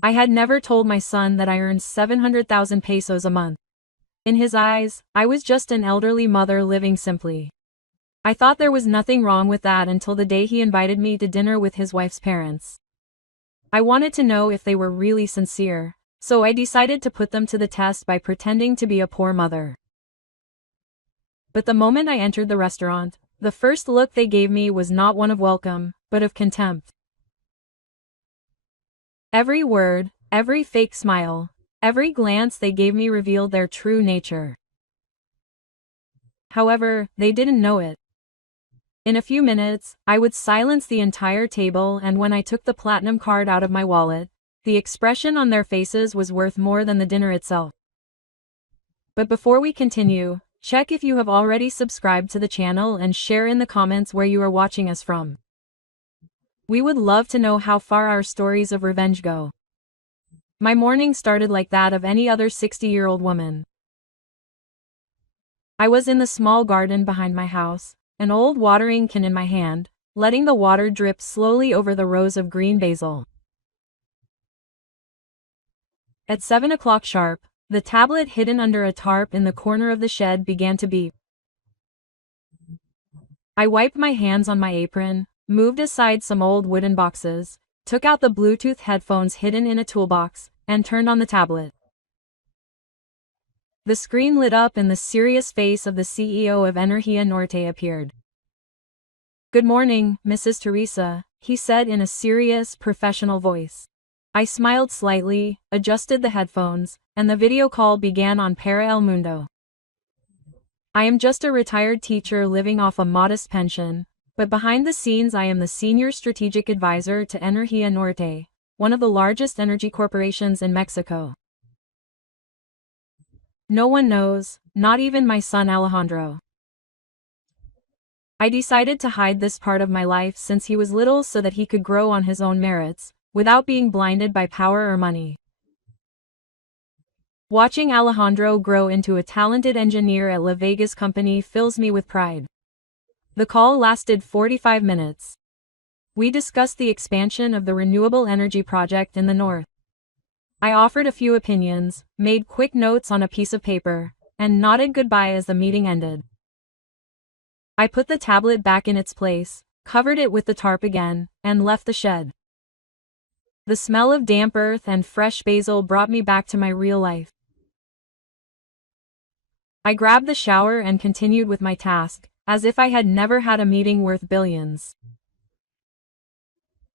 I had never told my son that I earned 700,000 pesos a month. In his eyes, I was just an elderly mother living simply. I thought there was nothing wrong with that until the day he invited me to dinner with his wife's parents. I wanted to know if they were really sincere, so I decided to put them to the test by pretending to be a poor mother. But the moment I entered the restaurant, the first look they gave me was not one of welcome, but of contempt. Every word, every fake smile, every glance they gave me revealed their true nature. However, they didn't know it. In a few minutes, I would silence the entire table, and when I took the platinum card out of my wallet, the expression on their faces was worth more than the dinner itself. But before we continue, check if you have already subscribed to the channel and share in the comments where you are watching us from. We would love to know how far our stories of revenge go. My morning started like that of any other 60-year-old woman. I was in the small garden behind my house, an old watering can in my hand, letting the water drip slowly over the rows of green basil. At 7 o'clock sharp, the tablet hidden under a tarp in the corner of the shed began to beep. I wiped my hands on my apron, moved aside some old wooden boxes, took out the Bluetooth headphones hidden in a toolbox, and turned on the tablet. The screen lit up and the serious face of the CEO of Energía Norte appeared. "Good morning, Mrs. Teresa," he said in a serious, professional voice. I smiled slightly, adjusted the headphones, and the video call began on Para El Mundo. I am just a retired teacher living off a modest pension, but behind the scenes I am the senior strategic advisor to Energía Norte, one of the largest energy corporations in Mexico. No one knows, not even my son Alejandro. I decided to hide this part of my life since he was little so that he could grow on his own merits, without being blinded by power or money. Watching Alejandro grow into a talented engineer at La Vegas company fills me with pride. The call lasted 45 minutes. We discussed the expansion of the renewable energy project in the north. I offered a few opinions, made quick notes on a piece of paper, and nodded goodbye as the meeting ended. I put the tablet back in its place, covered it with the tarp again, and left the shed. The smell of damp earth and fresh basil brought me back to my real life. I grabbed the shower and continued with my task, as if I had never had a meeting worth billions.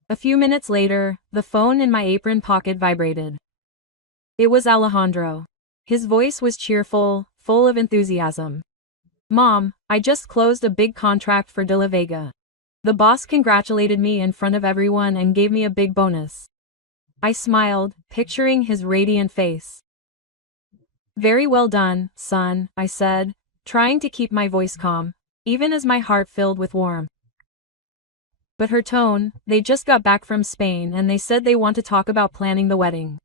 A few minutes later, the phone in my apron pocket vibrated. It was Alejandro. His voice was cheerful, full of enthusiasm. "Mom, I just closed a big contract for De La Vega. The boss congratulated me in front of everyone and gave me a big bonus." I smiled, picturing his radiant face. "Very well done, son," I said, trying to keep my voice calm, even as my heart filled with warmth. But her tone, "They just got back from Spain and they said they want to talk about planning the wedding.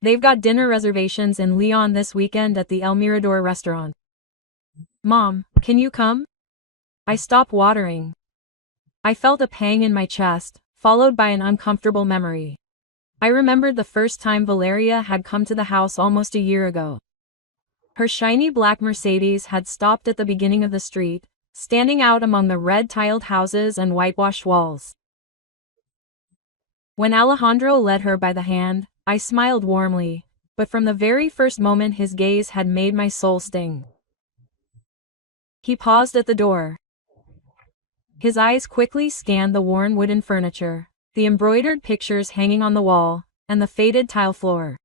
They've got dinner reservations in Leon this weekend at the El Mirador restaurant. Mom, can you come?" I stopped watering. I felt a pang in my chest, followed by an uncomfortable memory. I remembered the first time Valeria had come to the house almost a year ago. Her shiny black Mercedes had stopped at the beginning of the street, standing out among the red-tiled houses and whitewashed walls. When Alejandro led her by the hand, I smiled warmly, but from the very first moment his gaze had made my soul sting. He paused at the door. His eyes quickly scanned the worn wooden furniture, the embroidered pictures hanging on the wall, and the faded tile floor.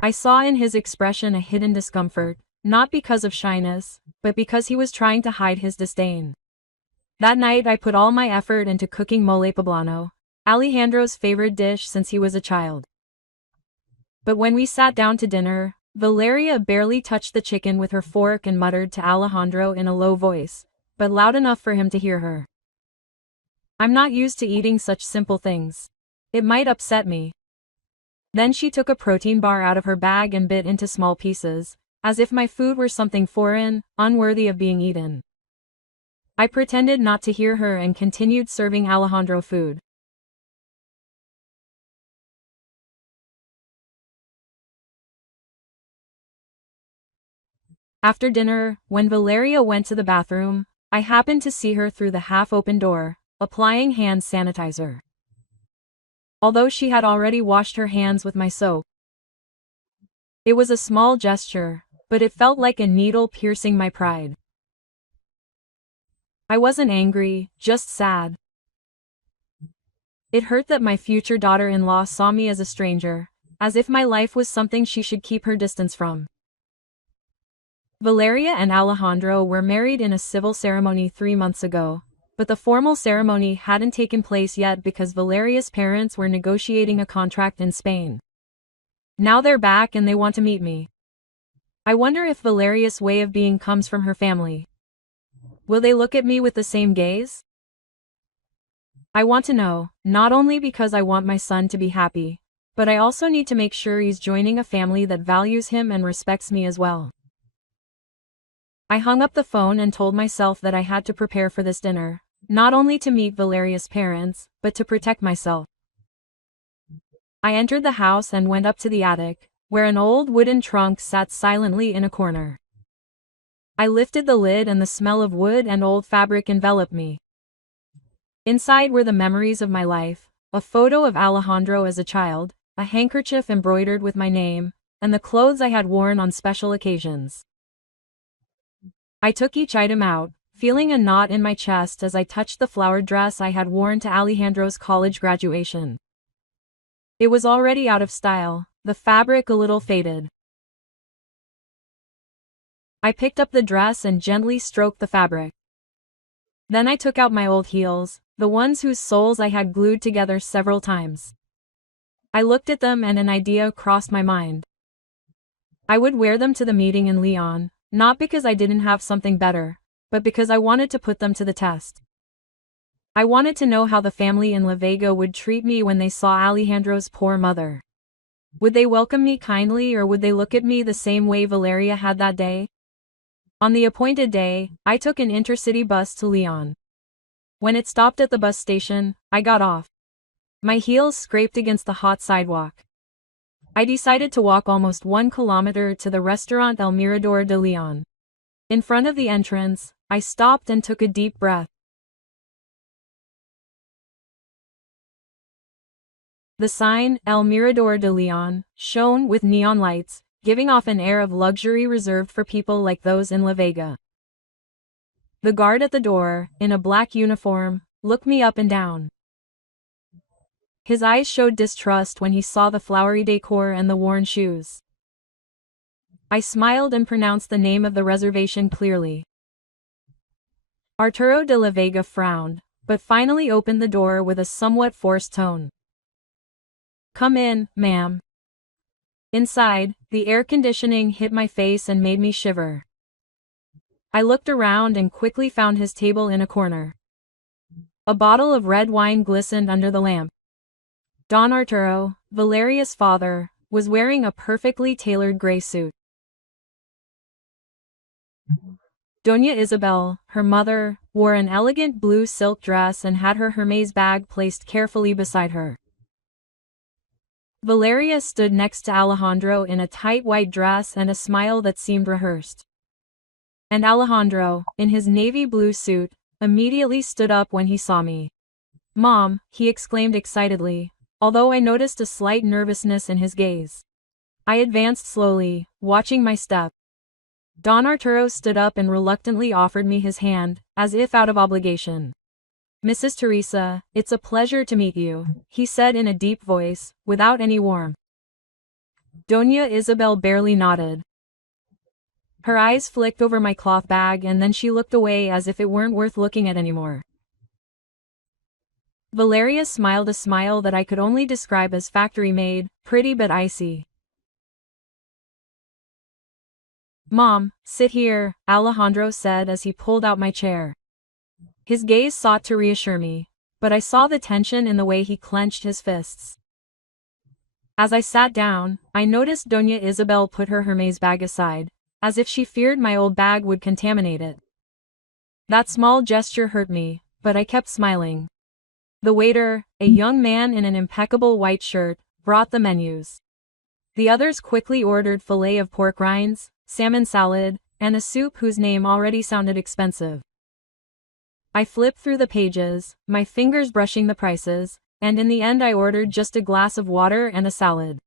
I saw in his expression a hidden discomfort, not because of shyness, but because he was trying to hide his disdain. That night I put all my effort into cooking mole poblano, Alejandro's favorite dish since he was a child. But when we sat down to dinner, Valeria barely touched the chicken with her fork and muttered to Alejandro in a low voice, but loud enough for him to hear her. "I'm not used to eating such simple things. It might upset me." Then she took a protein bar out of her bag and bit into small pieces, as if my food were something foreign, unworthy of being eaten. I pretended not to hear her and continued serving Alejandro food. After dinner, when Valeria went to the bathroom, I happened to see her through the half-open door, applying hand sanitizer. Although she had already washed her hands with my soap. It was a small gesture, but it felt like a needle piercing my pride. I wasn't angry, just sad. It hurt that my future daughter-in-law saw me as a stranger, as if my life was something she should keep her distance from. Valeria and Alejandro were married in a civil ceremony 3 months ago, but the formal ceremony hadn't taken place yet because Valeria's parents were negotiating a contract in Spain. Now they're back and they want to meet me. I wonder if Valeria's way of being comes from her family. Will they look at me with the same gaze? I want to know, not only because I want my son to be happy, but I also need to make sure he's joining a family that values him and respects me as well. I hung up the phone and told myself that I had to prepare for this dinner, not only to meet Valeria's parents, but to protect myself. I entered the house and went up to the attic, where an old wooden trunk sat silently in a corner. I lifted the lid and the smell of wood and old fabric enveloped me. Inside were the memories of my life, a photo of Alejandro as a child, a handkerchief embroidered with my name, and the clothes I had worn on special occasions. I took each item out, feeling a knot in my chest as I touched the flowered dress I had worn to Alejandro's college graduation. It was already out of style, the fabric a little faded. I picked up the dress and gently stroked the fabric. Then I took out my old heels, the ones whose soles I had glued together several times. I looked at them and an idea crossed my mind. I would wear them to the meeting in Leon, not because I didn't have something better, but because I wanted to put them to the test. I wanted to know how the family in La Vega would treat me when they saw Alejandro's poor mother. Would they welcome me kindly or would they look at me the same way Valeria had that day? On the appointed day, I took an intercity bus to Leon. When it stopped at the bus station, I got off. My heels scraped against the hot sidewalk. I decided to walk almost 1 kilometer to the restaurant El Mirador de Leon. In front of the entrance, I stopped and took a deep breath. The sign, El Mirador de Leon, shone with neon lights, giving off an air of luxury reserved for people like those in La Vega. The guard at the door, in a black uniform, looked me up and down. His eyes showed distrust when he saw the flowery decor and the worn shoes. I smiled and pronounced the name of the reservation clearly. Arturo de la Vega frowned, but finally opened the door with a somewhat forced tone. "Come in, ma'am." Inside, the air conditioning hit my face and made me shiver. I looked around and quickly found his table in a corner. A bottle of red wine glistened under the lamp. Don Arturo, Valeria's father, was wearing a perfectly tailored gray suit. Doña Isabel, her mother, wore an elegant blue silk dress and had her Hermes bag placed carefully beside her. Valeria stood next to Alejandro in a tight white dress and a smile that seemed rehearsed. And Alejandro, in his navy blue suit, immediately stood up when he saw me. "Mom," he exclaimed excitedly, although I noticed a slight nervousness in his gaze. I advanced slowly, watching my step. Don Arturo stood up and reluctantly offered me his hand, as if out of obligation. "Mrs. Teresa, it's a pleasure to meet you," he said in a deep voice, without any warmth. Doña Isabel barely nodded. Her eyes flicked over my cloth bag and then she looked away as if it weren't worth looking at anymore. Valeria smiled a smile that I could only describe as factory-made, pretty but icy. "Mom, sit here," Alejandro said as he pulled out my chair. His gaze sought to reassure me, but I saw the tension in the way he clenched his fists. As I sat down, I noticed Doña Isabel put her Hermes bag aside, as if she feared my old bag would contaminate it. That small gesture hurt me, but I kept smiling. The waiter, a young man in an impeccable white shirt, brought the menus. The others quickly ordered fillet of pork rinds, salmon salad, and a soup whose name already sounded expensive. I flipped through the pages, my fingers brushing the prices, and in the end I ordered just a glass of water and a salad.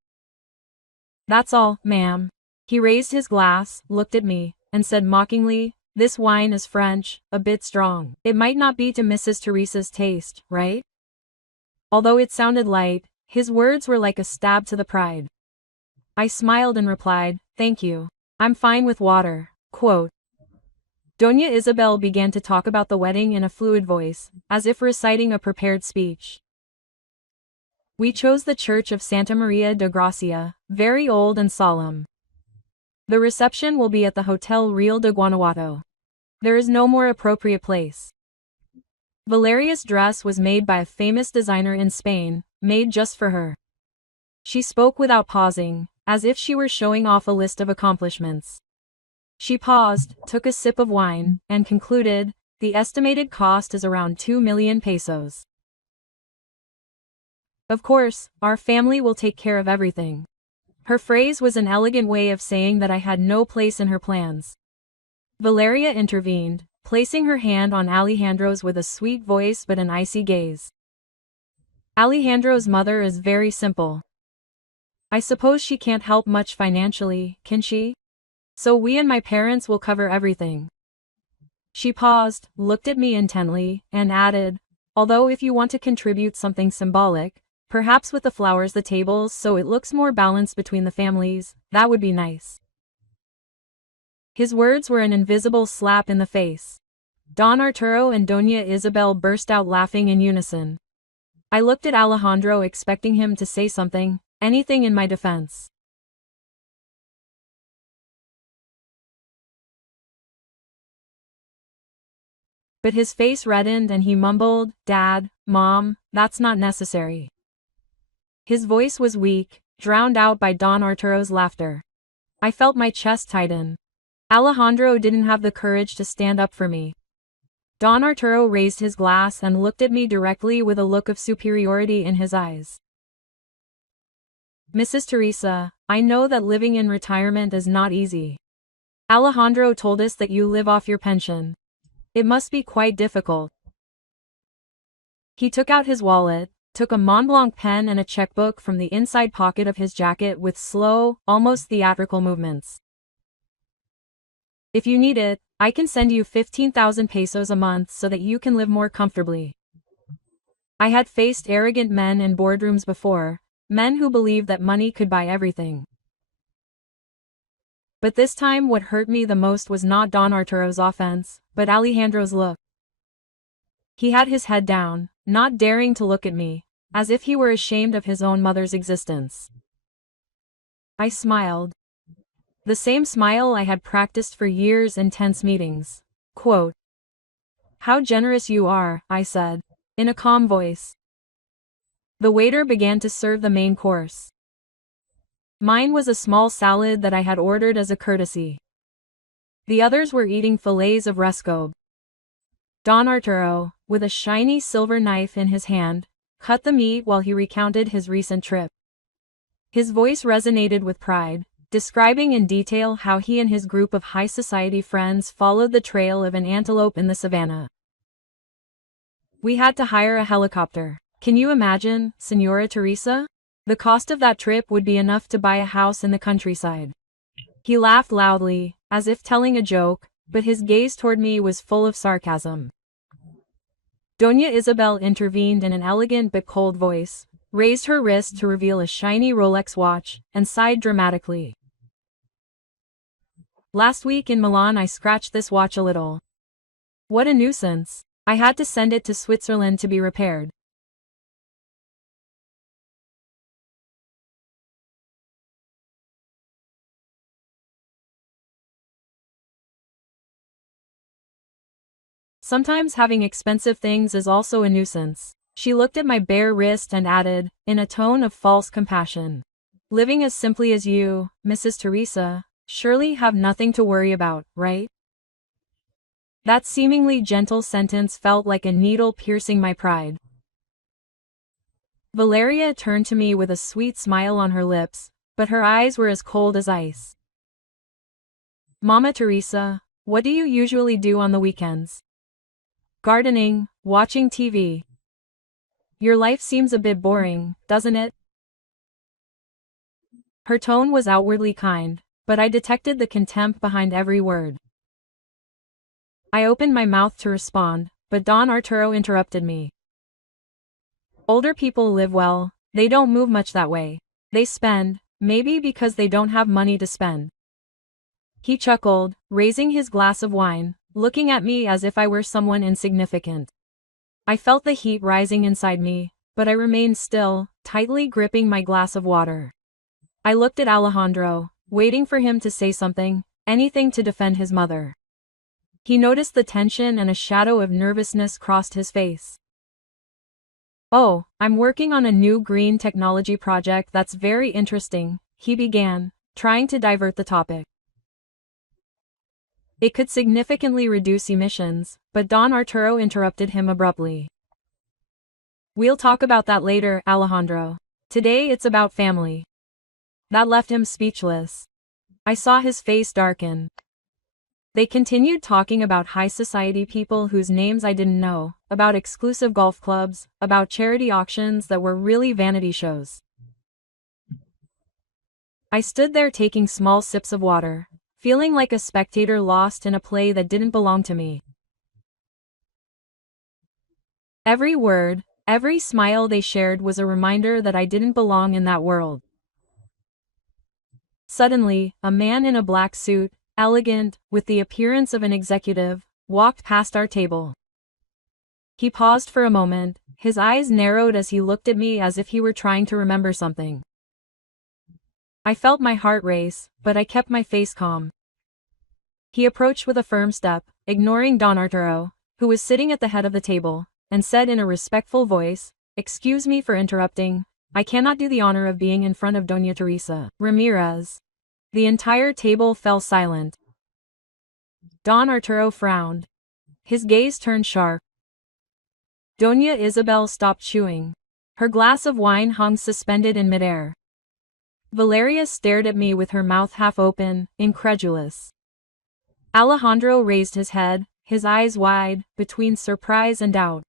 "That's all, ma'am." He raised his glass, looked at me, and said mockingly, "This wine is French, a bit strong. It might not be to Mrs. Teresa's taste, right?" Although it sounded light, his words were like a stab to the pride. I smiled and replied, "Thank you. I'm fine with water." Quote. Doña Isabel began to talk about the wedding in a fluid voice, as if reciting a prepared speech. "We chose the church of Santa Maria de Gracia, very old and solemn. The reception will be at the Hotel Real de Guanajuato. There is no more appropriate place. Valeria's dress was made by a famous designer in Spain, made just for her." She spoke without pausing, as if she were showing off a list of accomplishments. She paused, took a sip of wine, and concluded, "The estimated cost is around 2 million pesos. Of course, our family will take care of everything." Her phrase was an elegant way of saying that I had no place in her plans. Valeria intervened, placing her hand on Alejandro's with a sweet voice but an icy gaze. "Alejandro's mother is very simple. I suppose she can't help much financially, can she? So we and my parents will cover everything." She paused, looked at me intently, and added, "Although if you want to contribute something symbolic, perhaps with the flowers the tables so it looks more balanced between the families, that would be nice." His words were an invisible slap in the face. Don Arturo and Doña Isabel burst out laughing in unison. I looked at Alejandro expecting him to say something, anything in my defense. But his face reddened and he mumbled, "Dad, Mom, that's not necessary." His voice was weak, drowned out by Don Arturo's laughter. I felt my chest tighten. Alejandro didn't have the courage to stand up for me. Don Arturo raised his glass and looked at me directly with a look of superiority in his eyes. "Mrs. Teresa, I know that living in retirement is not easy. Alejandro told us that you live off your pension. It must be quite difficult." He took out his wallet, took a Montblanc pen and a checkbook from the inside pocket of his jacket with slow, almost theatrical movements. "If you need it, I can send you 15,000 pesos a month so that you can live more comfortably." I had faced arrogant men in boardrooms before, men who believed that money could buy everything. But this time what hurt me the most was not Don Arturo's offense, but Alejandro's look. He had his head down, not daring to look at me, as if he were ashamed of his own mother's existence. I smiled. The same smile I had practiced for years in tense meetings. Quote, "How generous you are," I said, in a calm voice. The waiter began to serve the main course. Mine was a small salad that I had ordered as a courtesy. The others were eating fillets of rescob. Don Arturo, with a shiny silver knife in his hand, cut the meat while he recounted his recent trip. His voice resonated with pride, describing in detail how he and his group of high society friends followed the trail of an antelope in the savannah. "We had to hire a helicopter. Can you imagine, Señora Teresa? The cost of that trip would be enough to buy a house in the countryside." He laughed loudly, as if telling a joke, but his gaze toward me was full of sarcasm. Doña Isabel intervened in an elegant but cold voice, raised her wrist to reveal a shiny Rolex watch, and sighed dramatically. "Last week in Milan I scratched this watch a little. What a nuisance. I had to send it to Switzerland to be repaired." "Sometimes having expensive things is also a nuisance." She looked at my bare wrist and added, in a tone of false compassion, "Living as simply as you, Mrs. Teresa, surely have nothing to worry about, right?" That seemingly gentle sentence felt like a needle piercing my pride. Valeria turned to me with a sweet smile on her lips, but her eyes were as cold as ice. Mama Teresa, what do you usually do on the weekends? Gardening, watching TV. Your life seems a bit boring, doesn't it? Her tone was outwardly kind, but I detected the contempt behind every word. I opened my mouth to respond, but Don Arturo interrupted me. Older people live well, they don't move much that way. They spend, maybe because they don't have money to spend. He chuckled, raising his glass of wine, looking at me as if I were someone insignificant. I felt the heat rising inside me, but I remained still, tightly gripping my glass of water. I looked at Alejandro, waiting for him to say something, anything to defend his mother. He noticed the tension and a shadow of nervousness crossed his face. Oh, I'm working on a new green technology project that's very interesting, he began, trying to divert the topic. It could significantly reduce emissions, but Don Arturo interrupted him abruptly. We'll talk about that later, Alejandro. Today it's about family. That left him speechless. I saw his face darken. They continued talking about high society people whose names I didn't know, about exclusive golf clubs, about charity auctions that were really vanity shows. I stood there taking small sips of water, feeling like a spectator lost in a play that didn't belong to me. Every word, every smile they shared was a reminder that I didn't belong in that world. Suddenly, a man in a black suit, elegant, with the appearance of an executive, walked past our table. He paused for a moment, his eyes narrowed as he looked at me as if he were trying to remember something. I felt my heart race, but I kept my face calm. He approached with a firm step, ignoring Don Arturo, who was sitting at the head of the table, and said in a respectful voice, "Excuse me for interrupting, I cannot do the honor of being in front of Doña Teresa Ramirez." The entire table fell silent. Don Arturo frowned. His gaze turned sharp. Doña Isabel stopped chewing. Her glass of wine hung suspended in midair. Valeria stared at me with her mouth half open, incredulous. Alejandro raised his head, his eyes wide, between surprise and doubt.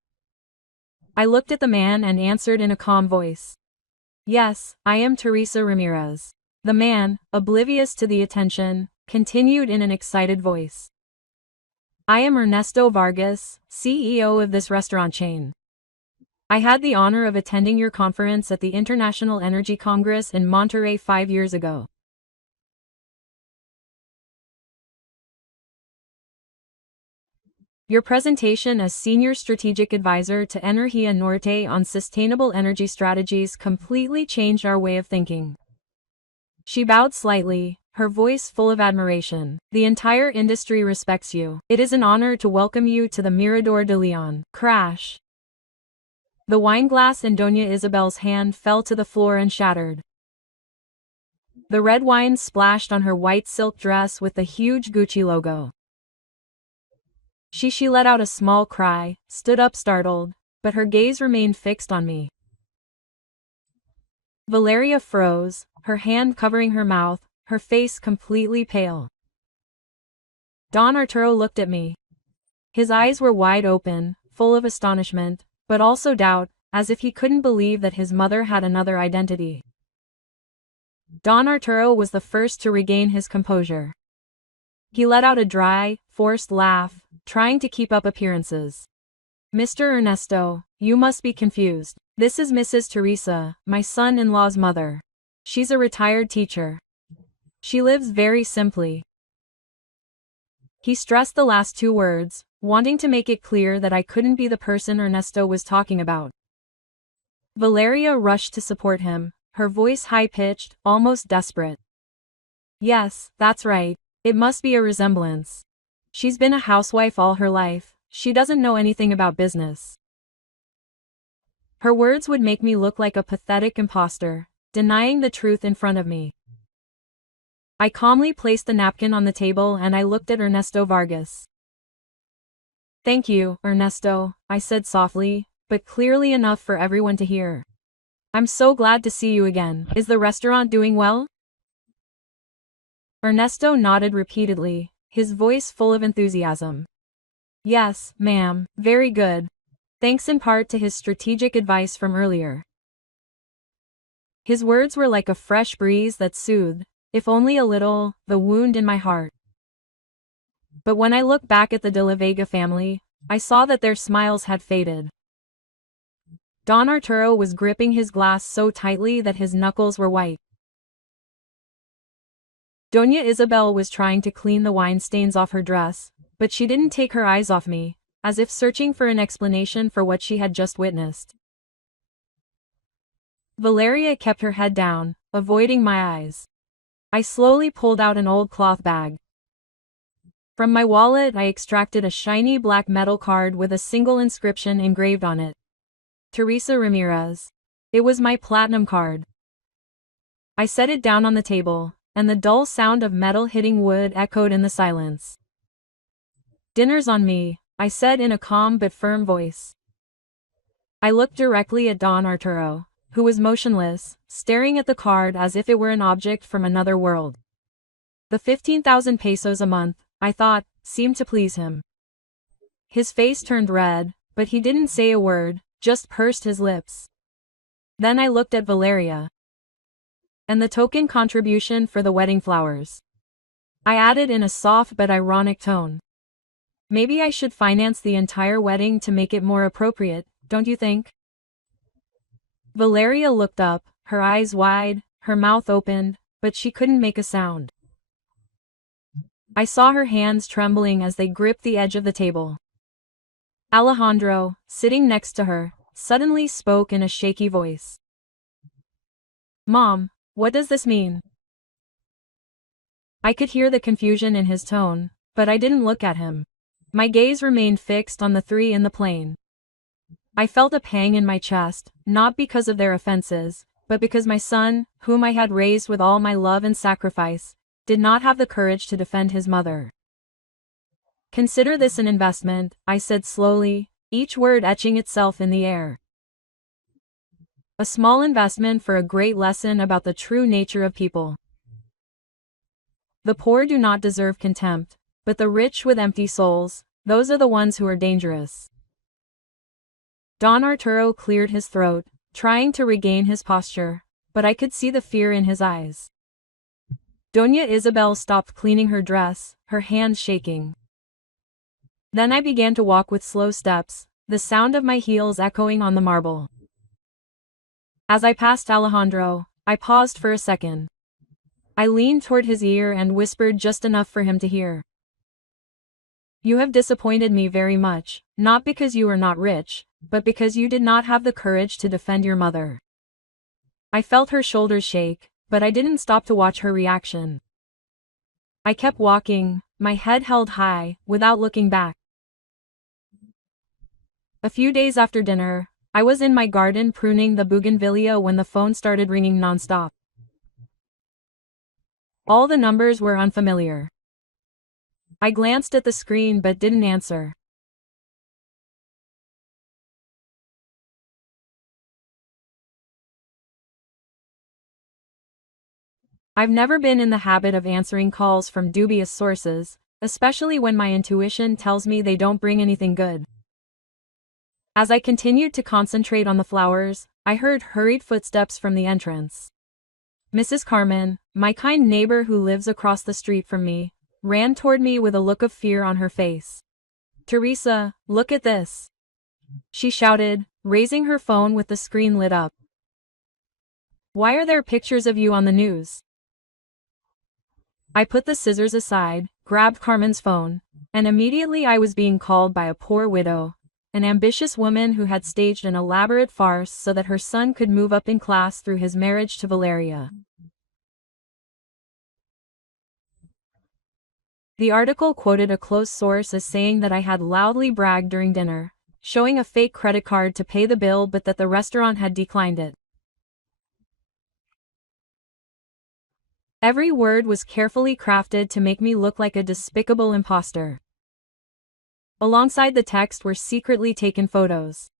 I looked at the man and answered in a calm voice. Yes, I am Teresa Ramirez. The man, oblivious to the attention, continued in an excited voice. I am Ernesto Vargas, CEO of this restaurant chain. I had the honor of attending your conference at the International Energy Congress in Monterrey 5 years ago. Your presentation as Senior Strategic Advisor to Energía Norte on sustainable energy strategies completely changed our way of thinking. She bowed slightly, her voice full of admiration. The entire industry respects you. It is an honor to welcome you to the Mirador de Leon. Crash. The wineglass in Doña Isabel's hand fell to the floor and shattered. The red wine splashed on her white silk dress with the huge Gucci logo. She let out a small cry, stood up startled, but her gaze remained fixed on me. Valeria froze, her hand covering her mouth, her face completely pale. Don Arturo looked at me. His eyes were wide open, full of astonishment, but also doubt, as if he couldn't believe that his mother had another identity. Don Arturo was the first to regain his composure. He let out a dry, forced laugh, trying to keep up appearances. Mr. Ernesto, you must be confused. This is Mrs. Teresa, my son-in-law's mother. She's a retired teacher. She lives very simply. He stressed the last two words, wanting to make it clear that I couldn't be the person Ernesto was talking about. Valeria rushed to support him, her voice high-pitched, almost desperate. Yes, that's right. It must be a resemblance. She's been a housewife all her life, she doesn't know anything about business. Her words would make me look like a pathetic imposter, denying the truth in front of me. I calmly placed the napkin on the table and I looked at Ernesto Vargas. Thank you, Ernesto, I said softly, but clearly enough for everyone to hear. I'm so glad to see you again. Is the restaurant doing well? Ernesto nodded repeatedly, his voice full of enthusiasm. Yes, ma'am, very good. Thanks in part to his strategic advice from earlier. His words were like a fresh breeze that soothed, if only a little, the wound in my heart. But when I looked back at the de la Vega family, I saw that their smiles had faded. Don Arturo was gripping his glass so tightly that his knuckles were white. Doña Isabel was trying to clean the wine stains off her dress, but she didn't take her eyes off me, as if searching for an explanation for what she had just witnessed. Valeria kept her head down, avoiding my eyes. I slowly pulled out an old cloth bag. From my wallet I extracted a shiny black metal card with a single inscription engraved on it. Teresa Ramirez. It was my platinum card. I set it down on the table, and the dull sound of metal hitting wood echoed in the silence. Dinner's on me, I said in a calm but firm voice. I looked directly at Don Arturo, who was motionless, staring at the card as if it were an object from another world. The 15,000 pesos a month, I thought, seemed to please him. His face turned red, but he didn't say a word, just pursed his lips. Then I looked at Valeria. And the token contribution for the wedding flowers. I added in a soft but ironic tone. Maybe I should finance the entire wedding to make it more appropriate, don't you think? Valeria looked up, her eyes wide, her mouth opened, but she couldn't make a sound. I saw her hands trembling as they gripped the edge of the table. Alejandro, sitting next to her, suddenly spoke in a shaky voice. Mom, what does this mean? I could hear the confusion in his tone, but I didn't look at him. My gaze remained fixed on the three in the plane. I felt a pang in my chest, not because of their offenses, but because my son, whom I had raised with all my love and sacrifice, did not have the courage to defend his mother. Consider this an investment, I said slowly, each word etching itself in the air. A small investment for a great lesson about the true nature of people. The poor do not deserve contempt, but the rich with empty souls, those are the ones who are dangerous. Don Arturo cleared his throat, trying to regain his posture, but I could see the fear in his eyes. Doña Isabel stopped cleaning her dress, her hands shaking. Then I began to walk with slow steps, the sound of my heels echoing on the marble. As I passed Alejandro, I paused for a second. I leaned toward his ear and whispered just enough for him to hear. You have disappointed me very much, not because you are not rich, but because you did not have the courage to defend your mother. I felt her shoulders shake, but I didn't stop to watch her reaction. I kept walking, my head held high, without looking back. A few days after dinner, I was in my garden pruning the bougainvillea when the phone started ringing nonstop. All the numbers were unfamiliar. I glanced at the screen but didn't answer. I've never been in the habit of answering calls from dubious sources, especially when my intuition tells me they don't bring anything good. As I continued to concentrate on the flowers, I heard hurried footsteps from the entrance. Mrs. Carmen, my kind neighbor who lives across the street from me, ran toward me with a look of fear on her face. Teresa, look at this, she shouted, raising her phone with the screen lit up. Why are there pictures of you on the news? I put the scissors aside, grabbed Carmen's phone, and immediately I was being called by a poor widow, an ambitious woman who had staged an elaborate farce so that her son could move up in class through his marriage to Valeria. The article quoted a close source as saying that I had loudly bragged during dinner, showing a fake credit card to pay the bill but that the restaurant had declined it. Every word was carefully crafted to make me look like a despicable imposter. Alongside the text were secretly taken photos.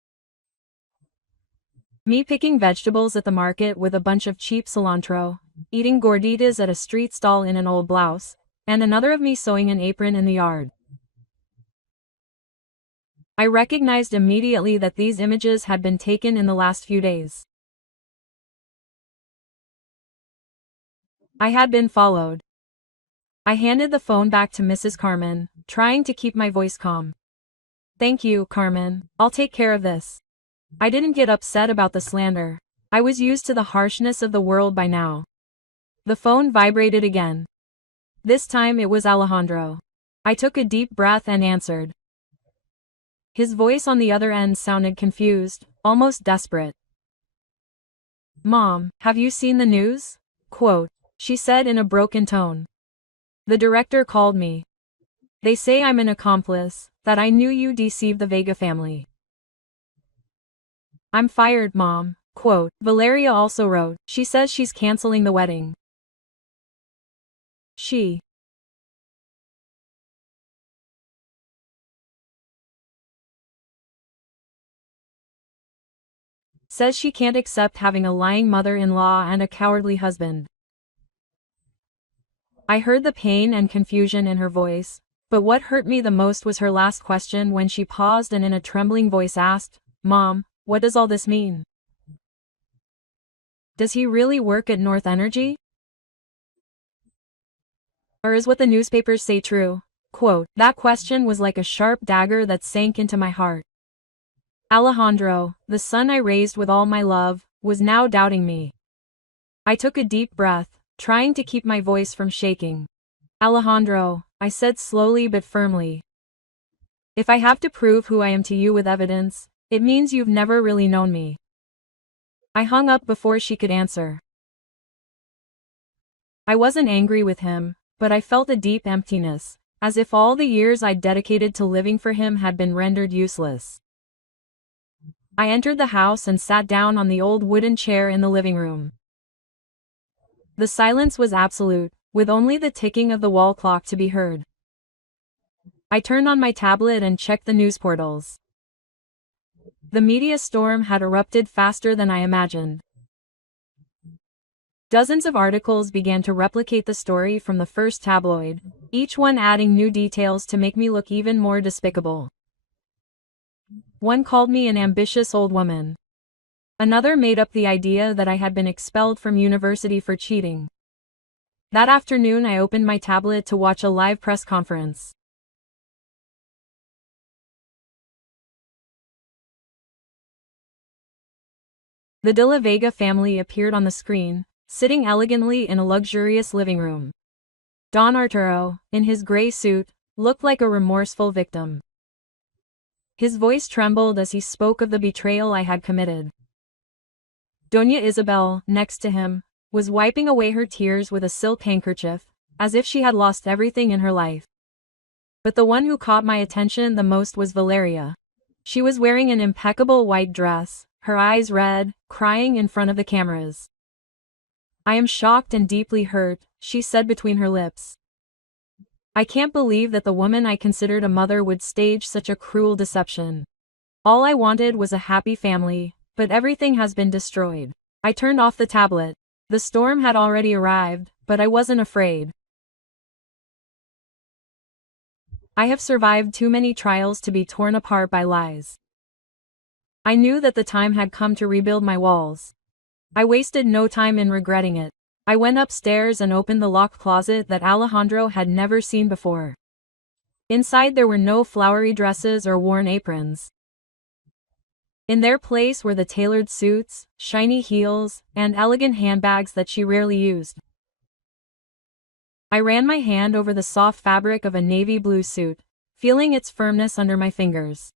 Me picking vegetables at the market with a bunch of cheap cilantro, eating gorditas at a street stall in an old blouse, and another of me sewing an apron in the yard. I recognized immediately that these images had been taken in the last few days. I had been followed. I handed the phone back to Mrs. Carmen, trying to keep my voice calm. "Thank you, Carmen. I'll take care of this." I didn't get upset about the slander. I was used to the harshness of the world by now. The phone vibrated again. This time it was Alejandro. I took a deep breath and answered. His voice on the other end sounded confused, almost desperate. "Mom, have you seen the news?" She said in a broken tone. "The director called me. They say I'm an accomplice, that I knew you deceived the Vega family." "I'm fired, Mom." Valeria also wrote. She says she's canceling the wedding. She says she can't accept having a lying mother-in-law and a cowardly husband. I heard the pain and confusion in her voice, but what hurt me the most was her last question when she paused and in a trembling voice asked, "Mom, what does all this mean? Does he really work at North Energy? Or is what the newspapers say true?" That question was like a sharp dagger that sank into my heart. Alejandro, the son I raised with all my love, was now doubting me. I took a deep breath, trying to keep my voice from shaking. "Alejandro," I said slowly but firmly. "If I have to prove who I am to you with evidence, it means you've never really known me." I hung up before she could answer. I wasn't angry with him, but I felt a deep emptiness, as if all the years I'd dedicated to living for him had been rendered useless. I entered the house and sat down on the old wooden chair in the living room. The silence was absolute, with only the ticking of the wall clock to be heard. I turned on my tablet and checked the news portals. The media storm had erupted faster than I imagined. Dozens of articles began to replicate the story from the first tabloid, each one adding new details to make me look even more despicable. One called me an ambitious old woman. Another made up the idea that I had been expelled from university for cheating. That afternoon I opened my tablet to watch a live press conference. The De La Vega family appeared on the screen, sitting elegantly in a luxurious living room. Don Arturo, in his gray suit, looked like a remorseful victim. His voice trembled as he spoke of the betrayal I had committed. Doña Isabel, next to him, was wiping away her tears with a silk handkerchief, as if she had lost everything in her life. But the one who caught my attention the most was Valeria. She was wearing an impeccable white dress, her eyes red, crying in front of the cameras. "I am shocked and deeply hurt," she said between her lips. "I can't believe that the woman I considered a mother would stage such a cruel deception. All I wanted was a happy family, but everything has been destroyed." I turned off the tablet. The storm had already arrived, but I wasn't afraid. I have survived too many trials to be torn apart by lies. I knew that the time had come to rebuild my walls. I wasted no time in regretting it. I went upstairs and opened the locked closet that Alejandro had never seen before. Inside there were no flowery dresses or worn aprons. In their place were the tailored suits, shiny heels, and elegant handbags that she rarely used. I ran my hand over the soft fabric of a navy blue suit, feeling its firmness under my fingers.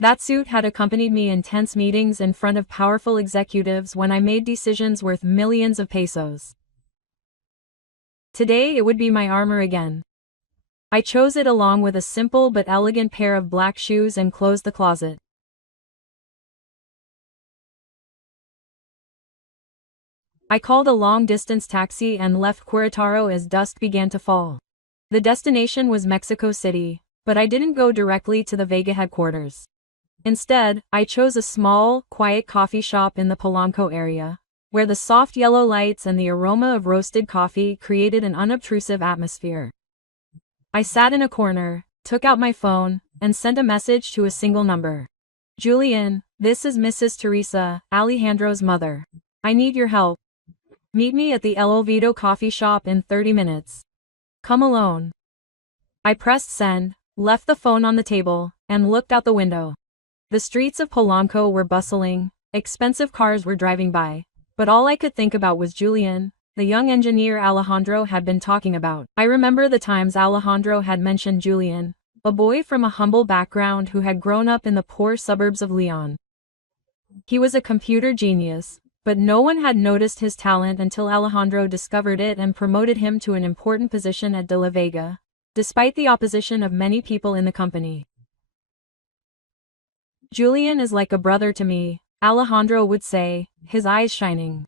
That suit had accompanied me in tense meetings in front of powerful executives when I made decisions worth millions of pesos. Today it would be my armor again. I chose it along with a simple but elegant pair of black shoes and closed the closet. I called a long-distance taxi and left Querétaro as dusk began to fall. The destination was Mexico City, but I didn't go directly to the Vega headquarters. Instead, I chose a small, quiet coffee shop in the Polanco area, where the soft yellow lights and the aroma of roasted coffee created an unobtrusive atmosphere. I sat in a corner, took out my phone, and sent a message to a single number. Julian, this is Mrs. Teresa, Alejandro's mother. I need your help. Meet me at the El Olvido coffee shop in 30 minutes. Come alone. I pressed send, left the phone on the table, and looked out the window. The streets of Polanco were bustling, expensive cars were driving by, but all I could think about was Julian, the young engineer Alejandro had been talking about. I remember the times Alejandro had mentioned Julian, a boy from a humble background who had grown up in the poor suburbs of Leon. He was a computer genius, but no one had noticed his talent until Alejandro discovered it and promoted him to an important position at De La Vega, despite the opposition of many people in the company. Julian is like a brother to me, Alejandro would say, his eyes shining.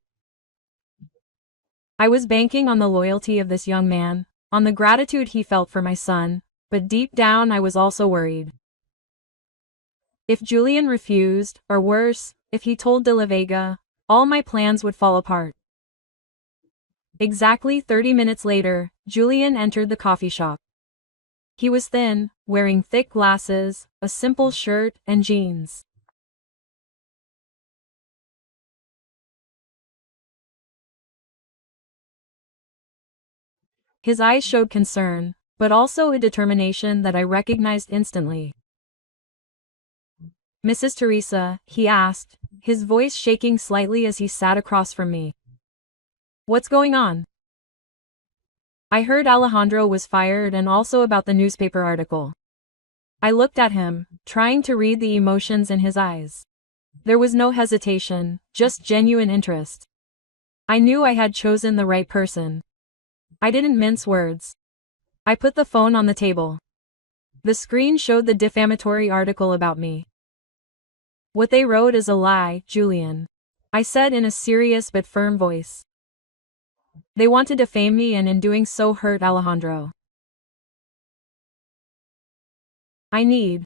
I was banking on the loyalty of this young man, on the gratitude he felt for my son, but deep down I was also worried. If Julian refused, or worse, if he told De La Vega, all my plans would fall apart. Exactly 30 minutes later, Julian entered the coffee shop. He was thin, wearing thick glasses, a simple shirt, and jeans. His eyes showed concern, but also a determination that I recognized instantly. Mrs. Teresa, he asked, his voice shaking slightly as he sat across from me. What's going on? I heard Alejandro was fired and also about the newspaper article. I looked at him, trying to read the emotions in his eyes. There was no hesitation, just genuine interest. I knew I had chosen the right person. I didn't mince words. I put the phone on the table. The screen showed the defamatory article about me. What they wrote is a lie, Julian, I said in a serious but firm voice. They want to defame me and in doing so hurt Alejandro. I need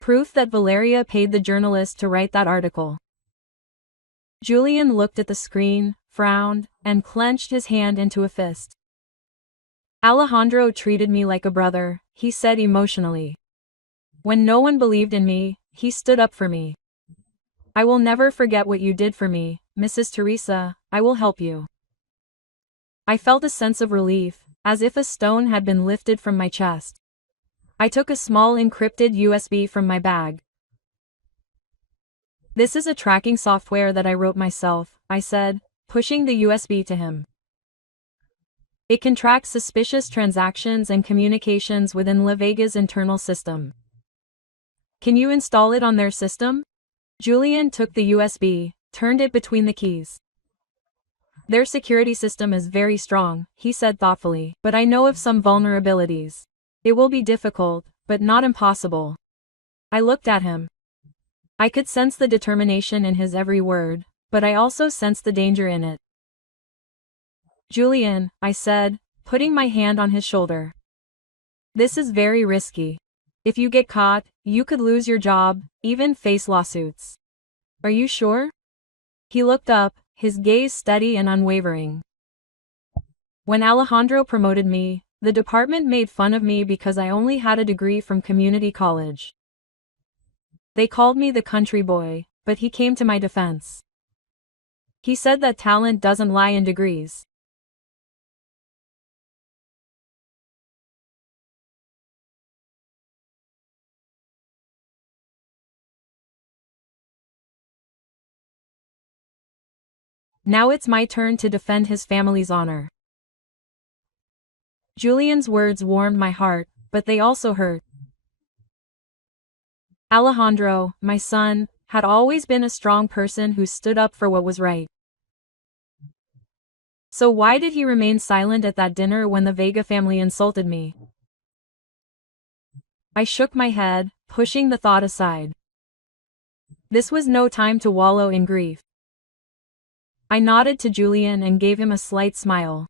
proof that Valeria paid the journalist to write that article. Julian looked at the screen, frowned, and clenched his hand into a fist. Alejandro treated me like a brother, he said emotionally. When no one believed in me, he stood up for me. I will never forget what you did for me, Mrs. Teresa, I will help you. I felt a sense of relief, as if a stone had been lifted from my chest. I took a small encrypted USB from my bag. This is a tracking software that I wrote myself, I said, pushing the USB to him. It can track suspicious transactions and communications within La Vega's internal system. Can you install it on their system? Julian took the USB, turned it between the keys. Their security system is very strong, he said thoughtfully, but I know of some vulnerabilities. It will be difficult, but not impossible. I looked at him. I could sense the determination in his every word, but I also sensed the danger in it. Julian, I said, putting my hand on his shoulder. This is very risky. If you get caught, you could lose your job, even face lawsuits. Are you sure? He looked up, his gaze steady and unwavering. When Alejandro promoted me, the department made fun of me because I only had a degree from community college. They called me the country boy, but he came to my defense. He said that talent doesn't lie in degrees. Now it's my turn to defend his family's honor. Julian's words warmed my heart, but they also hurt. Alejandro, my son, had always been a strong person who stood up for what was right. So why did he remain silent at that dinner when the Vega family insulted me? I shook my head, pushing the thought aside. This was no time to wallow in grief. I nodded to Julian and gave him a slight smile.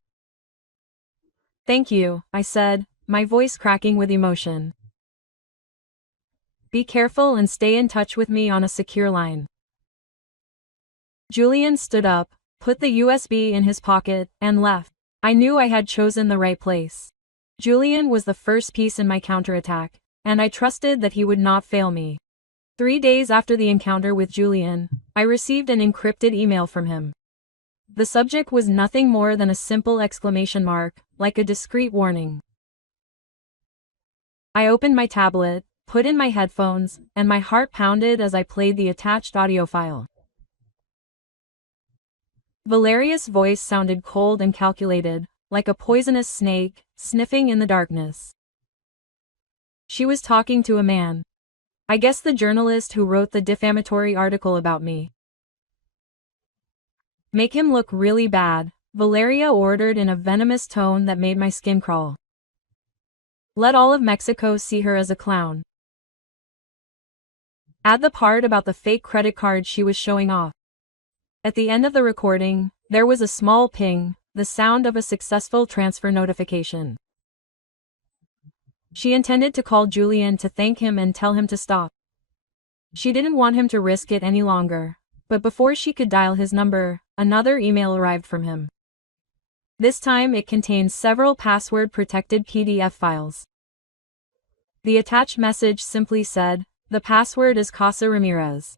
Thank you, I said, my voice cracking with emotion. Be careful and stay in touch with me on a secure line. Julian stood up, put the USB in his pocket, and left. I knew I had chosen the right place. Julian was the first piece in my counterattack, and I trusted that he would not fail me. 3 days after the encounter with Julian, I received an encrypted email from him. The subject was nothing more than a simple exclamation mark, like a discreet warning. I opened my tablet, put in my headphones, and my heart pounded as I played the attached audio file. Valeria's voice sounded cold and calculated, like a poisonous snake, sniffing in the darkness. She was talking to a man. I guess the journalist who wrote the defamatory article about me. Make him look really bad, Valeria ordered in a venomous tone that made my skin crawl. Let all of Mexico see her as a clown. Add the part about the fake credit card she was showing off. At the end of the recording, there was a small ping, the sound of a successful transfer notification. She intended to call Julian to thank him and tell him to stop. She didn't want him to risk it any longer, but before she could dial his number, another email arrived from him. This time it contained several password-protected PDF files. The attached message simply said, "The password is Casa Ramirez."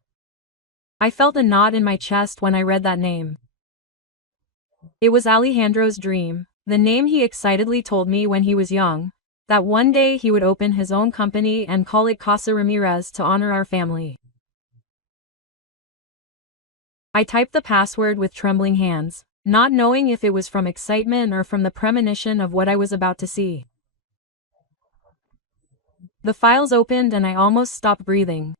I felt a knot in my chest when I read that name. It was Alejandro's dream, the name he excitedly told me when he was young, that one day he would open his own company and call it Casa Ramirez to honor our family. I typed the password with trembling hands, not knowing if it was from excitement or from the premonition of what I was about to see. The files opened and I almost stopped breathing.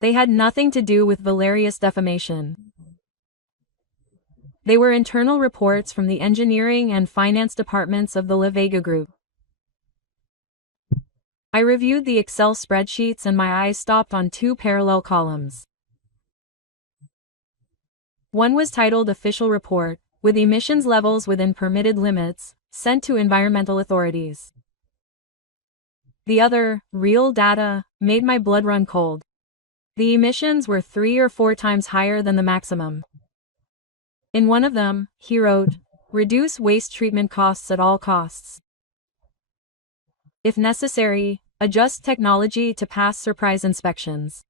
They had nothing to do with Valeria's defamation. They were internal reports from the engineering and finance departments of the La Vega Group. I reviewed the Excel spreadsheets and my eyes stopped on 2 parallel columns. One was titled Official Report, with emissions levels within permitted limits, sent to environmental authorities. The other, Real Data, made my blood run cold. The emissions were 3 or 4 times higher than the maximum. In one of them, he wrote, "Reduce waste treatment costs at all costs. If necessary, adjust technology to pass surprise inspections."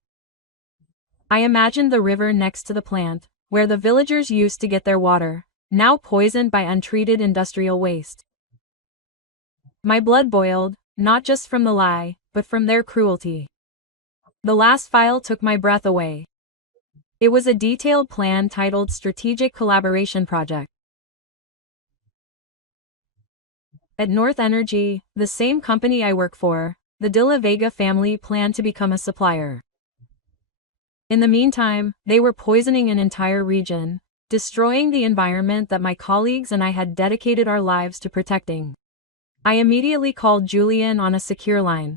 I imagined the river next to the plant, where the villagers used to get their water, now poisoned by untreated industrial waste. My blood boiled, not just from the lie, but from their cruelty. The last file took my breath away. It was a detailed plan titled Strategic Collaboration Project. At North Energy, the same company I work for, the De La Vega family planned to become a supplier. In the meantime, they were poisoning an entire region, destroying the environment that my colleagues and I had dedicated our lives to protecting. I immediately called Julian on a secure line.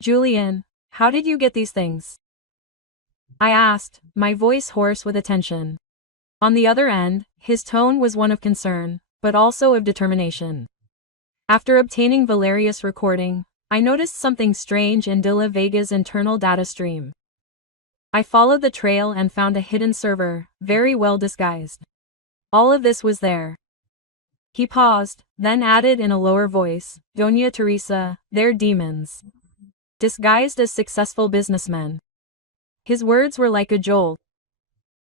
"Julian, how did you get these things?" I asked, my voice hoarse with attention. On the other end, his tone was one of concern, but also of determination. After obtaining Valeria's recording, I noticed something strange in De La Vega's internal data stream. I followed the trail and found a hidden server, very well disguised. All of this was there. He paused, then added in a lower voice, "Doña Teresa, they're demons. Disguised as successful businessmen." His words were like a jolt.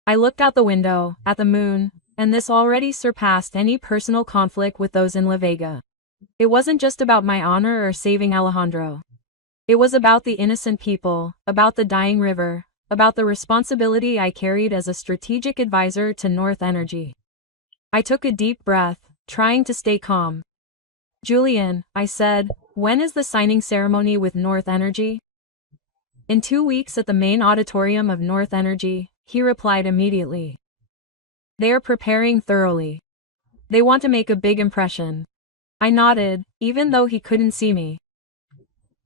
I looked out the window, at the moon, and this already surpassed any personal conflict with those in La Vega. It wasn't just about my honor or saving Alejandro. It was about the innocent people, about the dying river, about the responsibility I carried as a strategic advisor to North Energy. I took a deep breath, trying to stay calm. "Julian," I said, "when is the signing ceremony with North Energy?" "In 2 weeks at the main auditorium of North Energy," he replied immediately. "They are preparing thoroughly. They want to make a big impression." I nodded, even though he couldn't see me.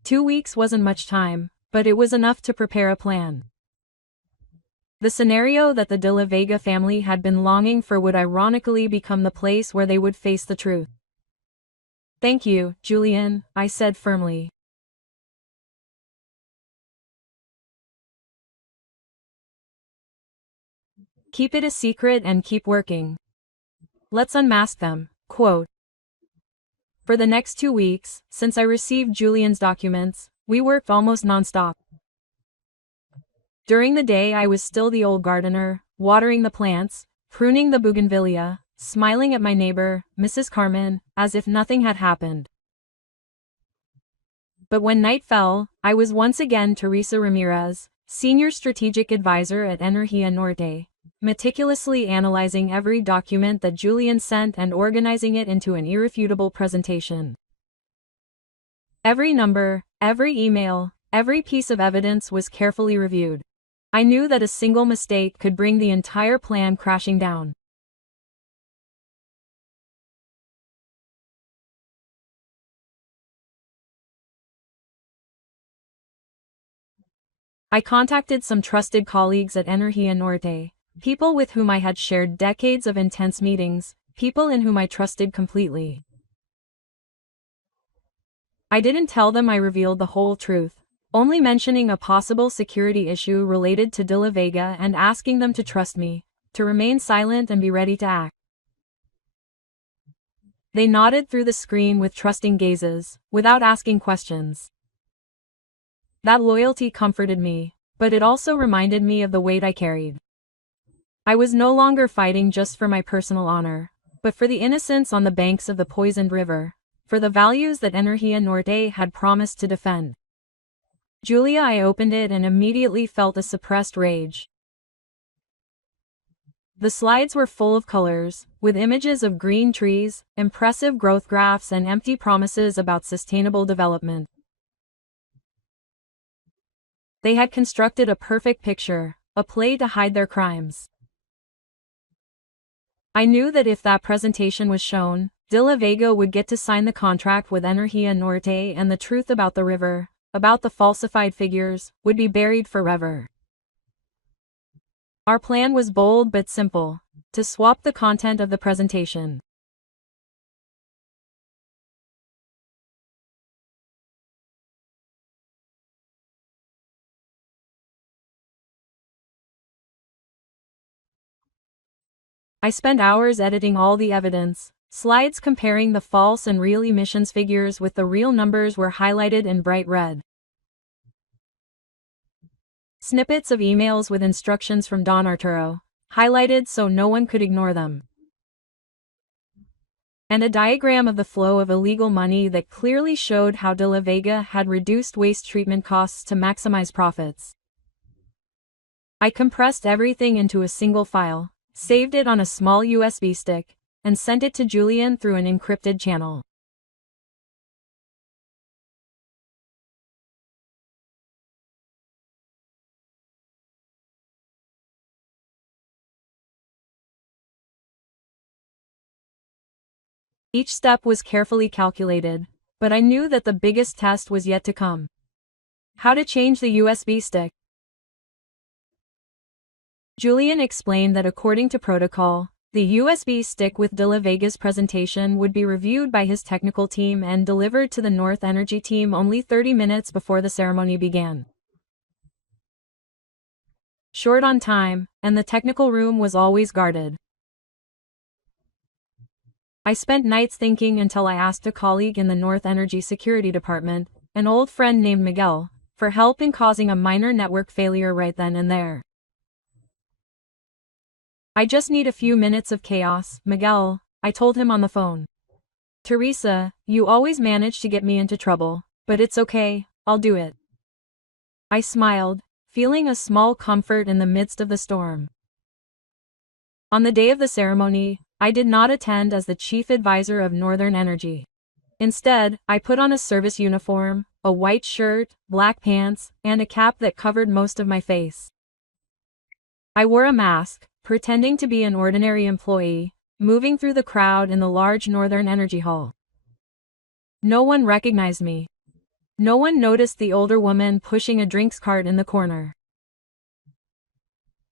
2 weeks wasn't much time, but it was enough to prepare a plan. The scenario that the De La Vega family had been longing for would ironically become the place where they would face the truth. "Thank you, Julian," I said firmly. Keep it a secret and keep working. Let's unmask them. Quote. For the next 2 weeks, since I received Julian's documents, we worked almost nonstop. During the day I was still the old gardener, watering the plants, pruning the bougainvillea, smiling at my neighbor, Mrs. Carmen, as if nothing had happened. But when night fell, I was once again Teresa Ramirez, Senior Strategic Advisor at Energía Norte, meticulously analyzing every document that Julian sent and organizing it into an irrefutable presentation. Every number, every email, every piece of evidence was carefully reviewed. I knew that a single mistake could bring the entire plan crashing down. I contacted some trusted colleagues at Energía Norte, people with whom I had shared decades of intense meetings, people in whom I trusted completely. I didn't tell them I revealed the whole truth, only mentioning a possible security issue related to De La Vega and asking them to trust me, to remain silent and be ready to act. They nodded through the screen with trusting gazes, without asking questions. That loyalty comforted me, but it also reminded me of the weight I carried. I was no longer fighting just for my personal honor, but for the innocents on the banks of the poisoned river, for the values that Energía Norte had promised to defend. Julia, I opened it and immediately felt a suppressed rage. The slides were full of colors, with images of green trees, impressive growth graphs and empty promises about sustainable development. They had constructed a perfect picture, a play to hide their crimes. I knew that if that presentation was shown, De La Vega would get to sign the contract with Energía Norte and the truth about the river, about the falsified figures, would be buried forever. Our plan was bold but simple: to swap the content of the presentation. I spent hours editing all the evidence. Slides comparing the false and real emissions figures with the real numbers were highlighted in bright red. Snippets of emails with instructions from Don Arturo, highlighted so no one could ignore them. And a diagram of the flow of illegal money that clearly showed how De La Vega had reduced waste treatment costs to maximize profits. I compressed everything into a single file, saved it on a small USB stick, and sent it to Julian through an encrypted channel. Each step was carefully calculated, but I knew that the biggest test was yet to come. How to change the USB stick. Julian explained that according to protocol, the USB stick with De La Vega's presentation would be reviewed by his technical team and delivered to the North Energy team only 30 minutes before the ceremony began. Short on time, and the technical room was always guarded. I spent nights thinking until I asked a colleague in the North Energy Security Department, an old friend named Miguel, for help in causing a minor network failure right then and there. I just need a few minutes of chaos, Miguel, I told him on the phone. Teresa, you always manage to get me into trouble, but it's okay, I'll do it. I smiled, feeling a small comfort in the midst of the storm. On the day of the ceremony, I did not attend as the chief advisor of Northern Energy. Instead, I put on a service uniform, a white shirt, black pants, and a cap that covered most of my face. I wore a mask, pretending to be an ordinary employee, moving through the crowd in the large Northern Energy Hall. No one recognized me. No one noticed the older woman pushing a drinks cart in the corner.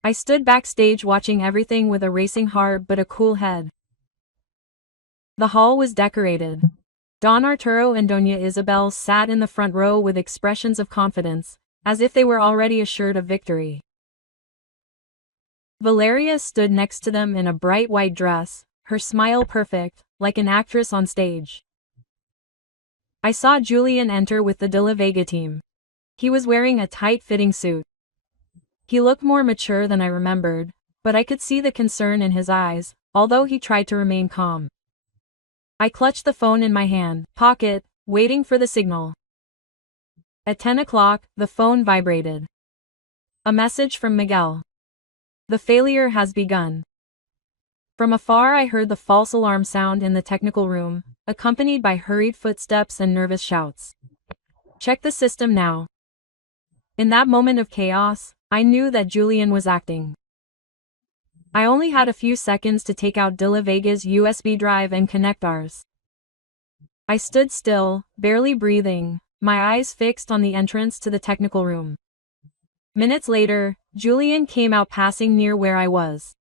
I stood backstage watching everything with a racing heart but a cool head. The hall was decorated. Don Arturo and Doña Isabel sat in the front row with expressions of confidence, as if they were already assured of victory. Valeria stood next to them in a bright white dress, her smile perfect, like an actress on stage. I saw Julian enter with the De La Vega team. He was wearing a tight-fitting suit. He looked more mature than I remembered, but I could see the concern in his eyes, although he tried to remain calm. I clutched the phone in my pocket, waiting for the signal. At 10 o'clock, the phone vibrated. A message from Miguel. The failure has begun. From afar I heard the false alarm sound in the technical room, accompanied by hurried footsteps and nervous shouts. Check the system now. In that moment of chaos, I knew that Julian was acting. I only had a few seconds to take out De La Vega's USB drive and connect ours. I stood still, barely breathing, my eyes fixed on the entrance to the technical room. Minutes later, Julian came out passing near where I was.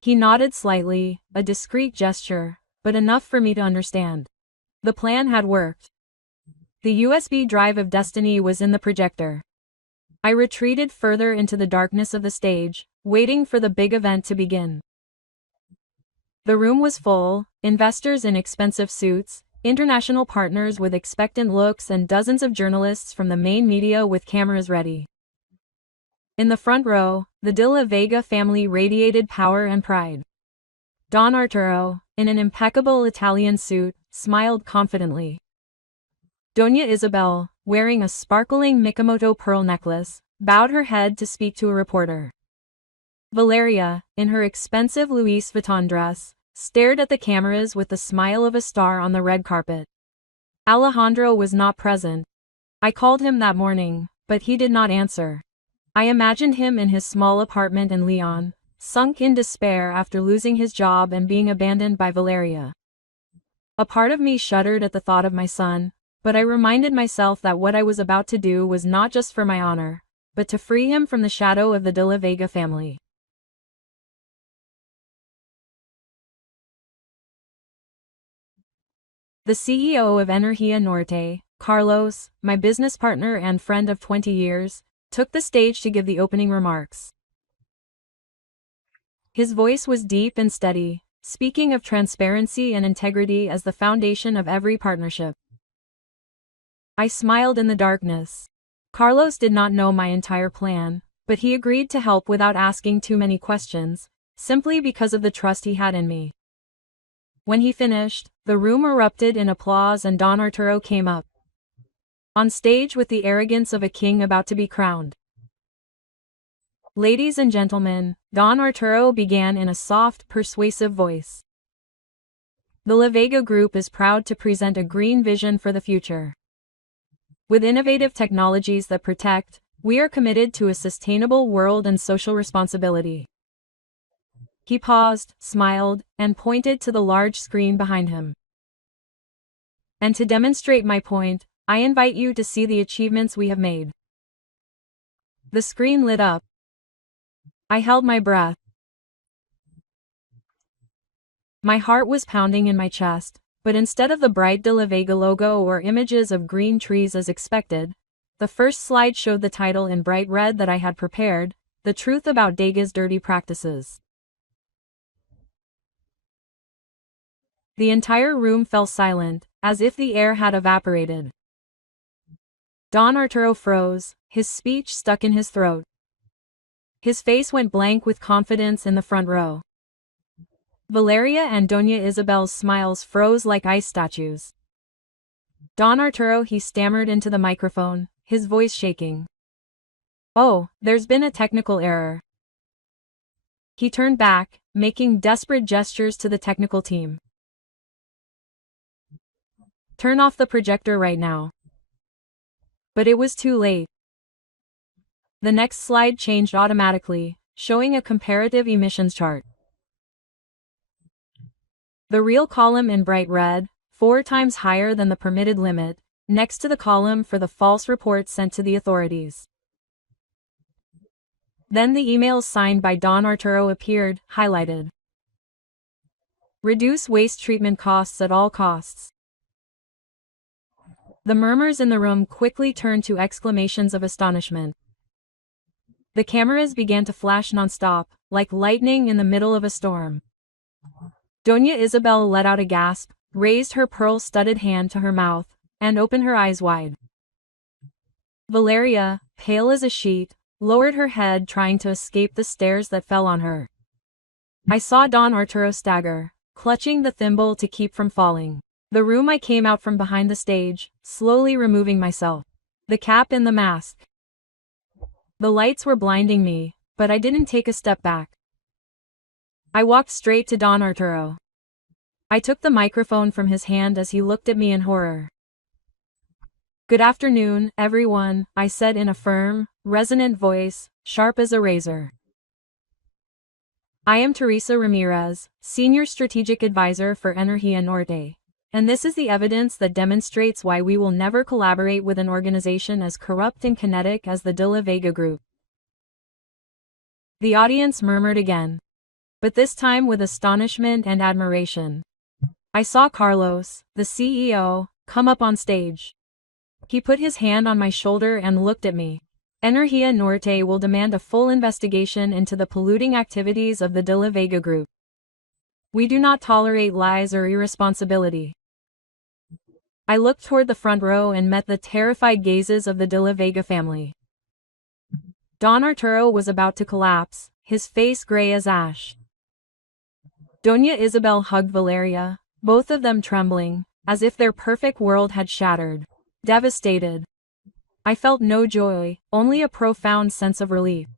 He nodded slightly, a discreet gesture, but enough for me to understand. The plan had worked. The USB drive of destiny was in the projector. I retreated further into the darkness of the stage, waiting for the big event to begin. The room was full, investors in expensive suits, international partners with expectant looks and dozens of journalists from the main media with cameras ready. In the front row, the De La Vega family radiated power and pride. Don Arturo, in an impeccable Italian suit, smiled confidently. Doña Isabel, wearing a sparkling Mikimoto pearl necklace, bowed her head to speak to a reporter. Valeria, in her expensive Louis Vuitton dress, stared at the cameras with the smile of a star on the red carpet. Alejandro was not present. I called him that morning, but he did not answer. I imagined him in his small apartment in Leon, sunk in despair after losing his job and being abandoned by Valeria. A part of me shuddered at the thought of my son, but I reminded myself that what I was about to do was not just for my honor, but to free him from the shadow of the De La Vega family. The CEO of Energía Norte, Carlos, my business partner and friend of 20 years, took the stage to give the opening remarks. His voice was deep and steady, speaking of transparency and integrity as the foundation of every partnership. I smiled in the darkness. Carlos did not know my entire plan, but he agreed to help without asking too many questions, simply because of the trust he had in me. When he finished, the room erupted in applause and Don Arturo came up on stage with the arrogance of a king about to be crowned. Ladies and gentlemen, Don Arturo began in a soft, persuasive voice. The La Vega Group is proud to present a green vision for the future. With innovative technologies that protect, we are committed to a sustainable world and social responsibility. He paused, smiled, and pointed to the large screen behind him. And to demonstrate my point, I invite you to see the achievements we have made. The screen lit up. I held my breath. My heart was pounding in my chest, but instead of the bright De La Vega logo or images of green trees as expected, the first slide showed the title in bright red that I had prepared, The Truth About Dega's Dirty Practices. The entire room fell silent, as if the air had evaporated. Don Arturo froze, his speech stuck in his throat. His face went blank with confidence in the front row. Valeria and Doña Isabel's smiles froze like ice statues. Don Arturo, he stammered into the microphone, his voice shaking. Oh, there's been a technical error. He turned back, making desperate gestures to the technical team. Turn off the projector right now. But it was too late. The next slide changed automatically, showing a comparative emissions chart. The real column in bright red, 4 times higher than the permitted limit, next to the column for the false report sent to the authorities. Then the emails signed by Don Arturo appeared, highlighted. Reduce waste treatment costs at all costs. The murmurs in the room quickly turned to exclamations of astonishment. The cameras began to flash nonstop, like lightning in the middle of a storm. Doña Isabel let out a gasp, raised her pearl-studded hand to her mouth, and opened her eyes wide. Valeria, pale as a sheet, lowered her head trying to escape the stares that fell on her. I saw Don Arturo stagger, clutching the thimble to keep from falling. The room I came out from behind the stage, slowly removing myself. The cap and the mask. The lights were blinding me, but I didn't take a step back. I walked straight to Don Arturo. I took the microphone from his hand as he looked at me in horror. "Good afternoon, everyone," I said in a firm, resonant voice, sharp as a razor. "I am Teresa Ramirez, Senior Strategic Advisor for Energía Norte, and this is the evidence that demonstrates why we will never collaborate with an organization as corrupt and kinetic as the De La Vega Group." The audience murmured again, but this time with astonishment and admiration. I saw Carlos, the CEO, come up on stage. He put his hand on my shoulder and looked at me. "Energía Norte will demand a full investigation into the polluting activities of the De La Vega Group. We do not tolerate lies or irresponsibility." I looked toward the front row and met the terrified gazes of the De La Vega family. Don Arturo was about to collapse, his face gray as ash. Doña Isabel hugged Valeria, both of them trembling, as if their perfect world had shattered. Devastated. I felt no joy, only a profound sense of relief.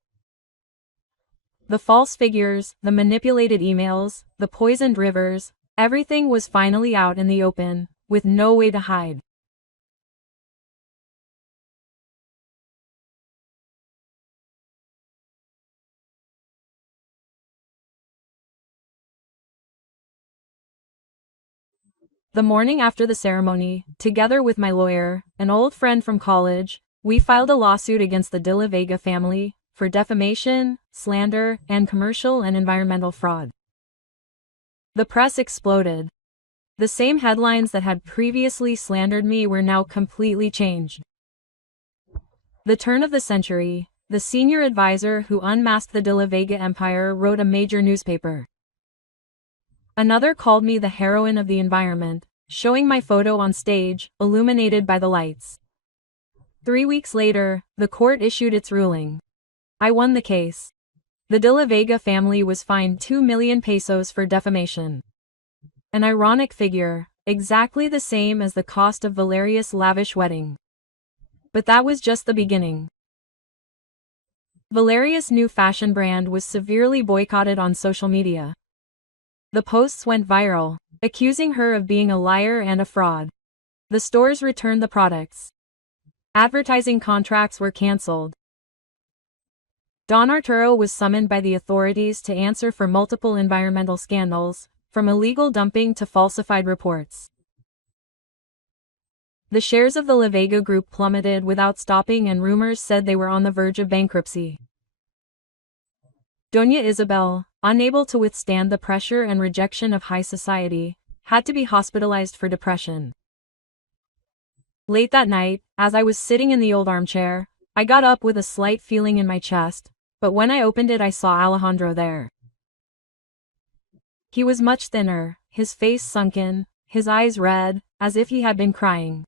The false figures, the manipulated emails, the poisoned rivers, everything was finally out in the open, with no way to hide. The morning after the ceremony, together with my lawyer, an old friend from college, we filed a lawsuit against the De La Vega family for defamation, slander, and commercial and environmental fraud. The press exploded. The same headlines that had previously slandered me were now completely changed. The turn of the century, the senior advisor who unmasked the De La Vega empire wrote a major newspaper. Another called me the heroine of the environment, showing my photo on stage, illuminated by the lights. 3 weeks later, the court issued its ruling. I won the case. The De La Vega family was fined 2 million pesos for defamation. An ironic figure, exactly the same as the cost of Valeria's lavish wedding. But that was just the beginning. Valeria's new fashion brand was severely boycotted on social media. The posts went viral, accusing her of being a liar and a fraud. The stores returned the products. Advertising contracts were cancelled. Don Arturo was summoned by the authorities to answer for multiple environmental scandals, from illegal dumping to falsified reports. The shares of the La Vega Group plummeted without stopping, and rumors said they were on the verge of bankruptcy. Doña Isabel, unable to withstand the pressure and rejection of high society, had to be hospitalized for depression. Late that night, as I was sitting in the old armchair, I got up with a slight feeling in my chest, but when I opened it I saw Alejandro there. He was much thinner, his face sunken, his eyes red, as if he had been crying.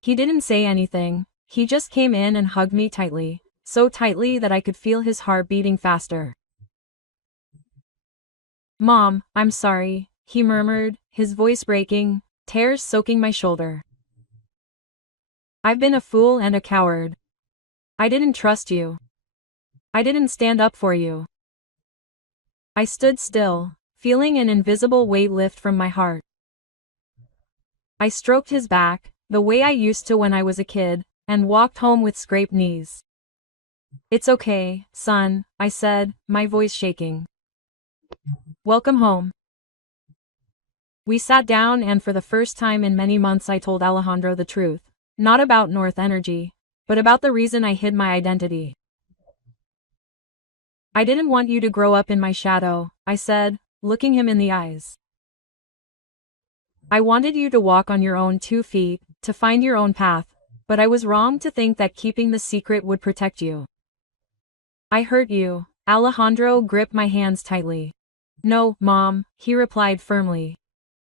He didn't say anything, he just came in and hugged me tightly, so tightly that I could feel his heart beating faster. "Mom, I'm sorry," he murmured, his voice breaking, tears soaking my shoulder. "I've been a fool and a coward. I didn't trust you. I didn't stand up for you." I stood still, feeling an invisible weight lift from my heart. I stroked his back, the way I used to when I was a kid, and walked home with scraped knees. "It's okay, son," I said, my voice shaking. "Welcome home." We sat down, and for the first time in many months I told Alejandro the truth, not about North Energy, but about the reason I hid my identity. "I didn't want you to grow up in my shadow," I said, looking him in the eyes. "I wanted you to walk on your own 2 feet, to find your own path, but I was wrong to think that keeping the secret would protect you. I hurt you. Alejandro gripped my hands tightly. No, Mom, he replied firmly.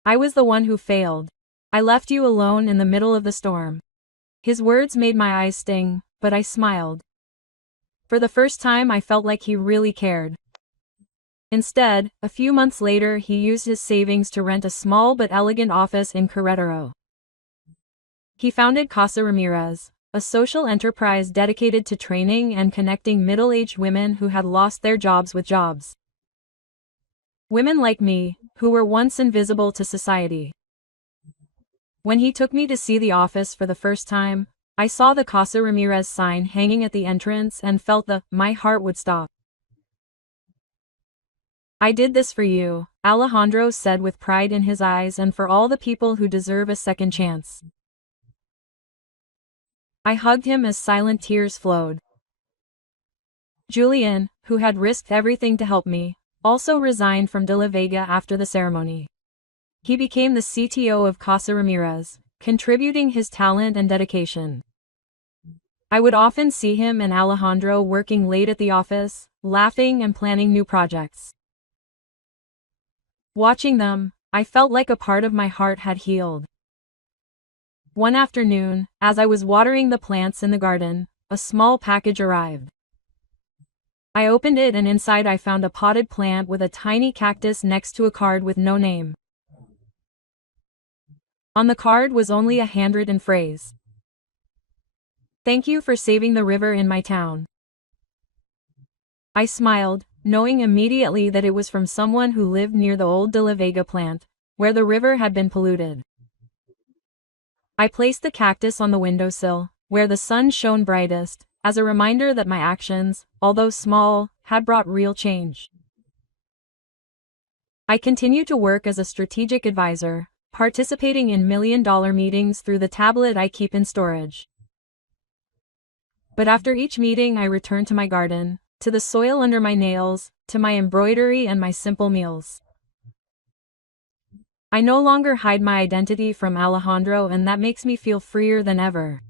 I was the one who failed. I left you alone in the middle of the storm. His words made my eyes sting, but I smiled. For the first time I felt like he really cared. Instead, a few months later he used his savings to rent a small but elegant office in Querétaro. He founded Casa Ramirez, a social enterprise dedicated to training and connecting middle-aged women who had lost their jobs with jobs. Women like me, who were once invisible to society. When he took me to see the office for the first time, I saw the Casa Ramirez sign hanging at the entrance and felt my heart would stop. I did this for you, Alejandro said with pride in his eyes, and for all the people who deserve a second chance. I hugged him as silent tears flowed. Julian, who had risked everything to help me, also resigned from De La Vega after the ceremony. He became the CTO of Casa Ramirez, contributing his talent and dedication. I would often see him and Alejandro working late at the office, laughing and planning new projects. Watching them, I felt like a part of my heart had healed. One afternoon, as I was watering the plants in the garden, a small package arrived. I opened it and inside I found a potted plant with a tiny cactus next to a card with no name. On the card was only a handwritten phrase. Thank you for saving the river in my town. I smiled, knowing immediately that it was from someone who lived near the old De La Vega plant, where the river had been polluted. I placed the cactus on the windowsill, where the sun shone brightest, as a reminder that my actions, although small, had brought real change. I continued to work as a strategic advisor, participating in million-dollar meetings through the tablet I keep in storage. But after each meeting I returned to my garden, to the soil under my nails, to my embroidery and my simple meals. I no longer hide my identity from Alejandro, and that makes me feel freer than ever.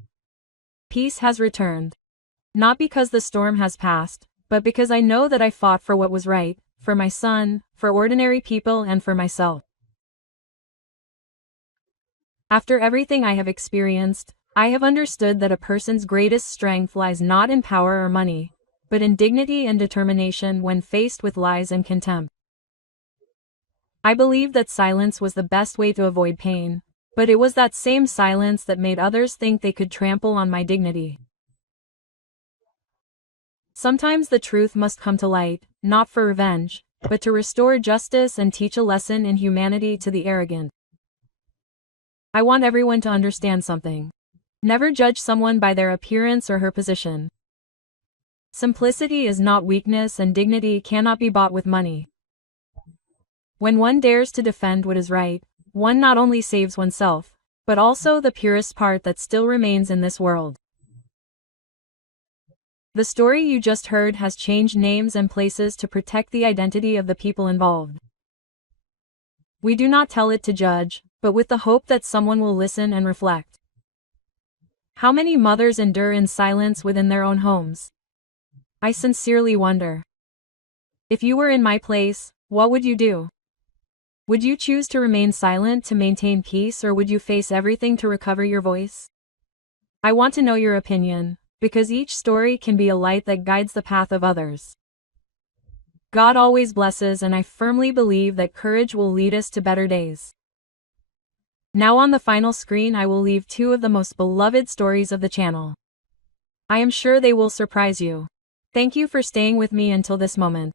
Peace has returned. Not because the storm has passed, but because I know that I fought for what was right, for my son, for ordinary people, and for myself. After everything I have experienced, I have understood that a person's greatest strength lies not in power or money, but in dignity and determination when faced with lies and contempt. I believed that silence was the best way to avoid pain, but it was that same silence that made others think they could trample on my dignity. Sometimes the truth must come to light, not for revenge, but to restore justice and teach a lesson in humanity to the arrogant. I want everyone to understand something. Never judge someone by their appearance or her position. Simplicity is not weakness, and dignity cannot be bought with money. When one dares to defend what is right, one not only saves oneself, but also the purest part that still remains in this world. The story you just heard has changed names and places to protect the identity of the people involved. We do not tell it to judge, but with the hope that someone will listen and reflect. How many mothers endure in silence within their own homes? I sincerely wonder. If you were in my place, what would you do? Would you choose to remain silent to maintain peace, or would you face everything to recover your voice? I want to know your opinion, because each story can be a light that guides the path of others. God always blesses, and I firmly believe that courage will lead us to better days. Now on the final screen I will leave two of the most beloved stories of the channel. I am sure they will surprise you. Thank you for staying with me until this moment.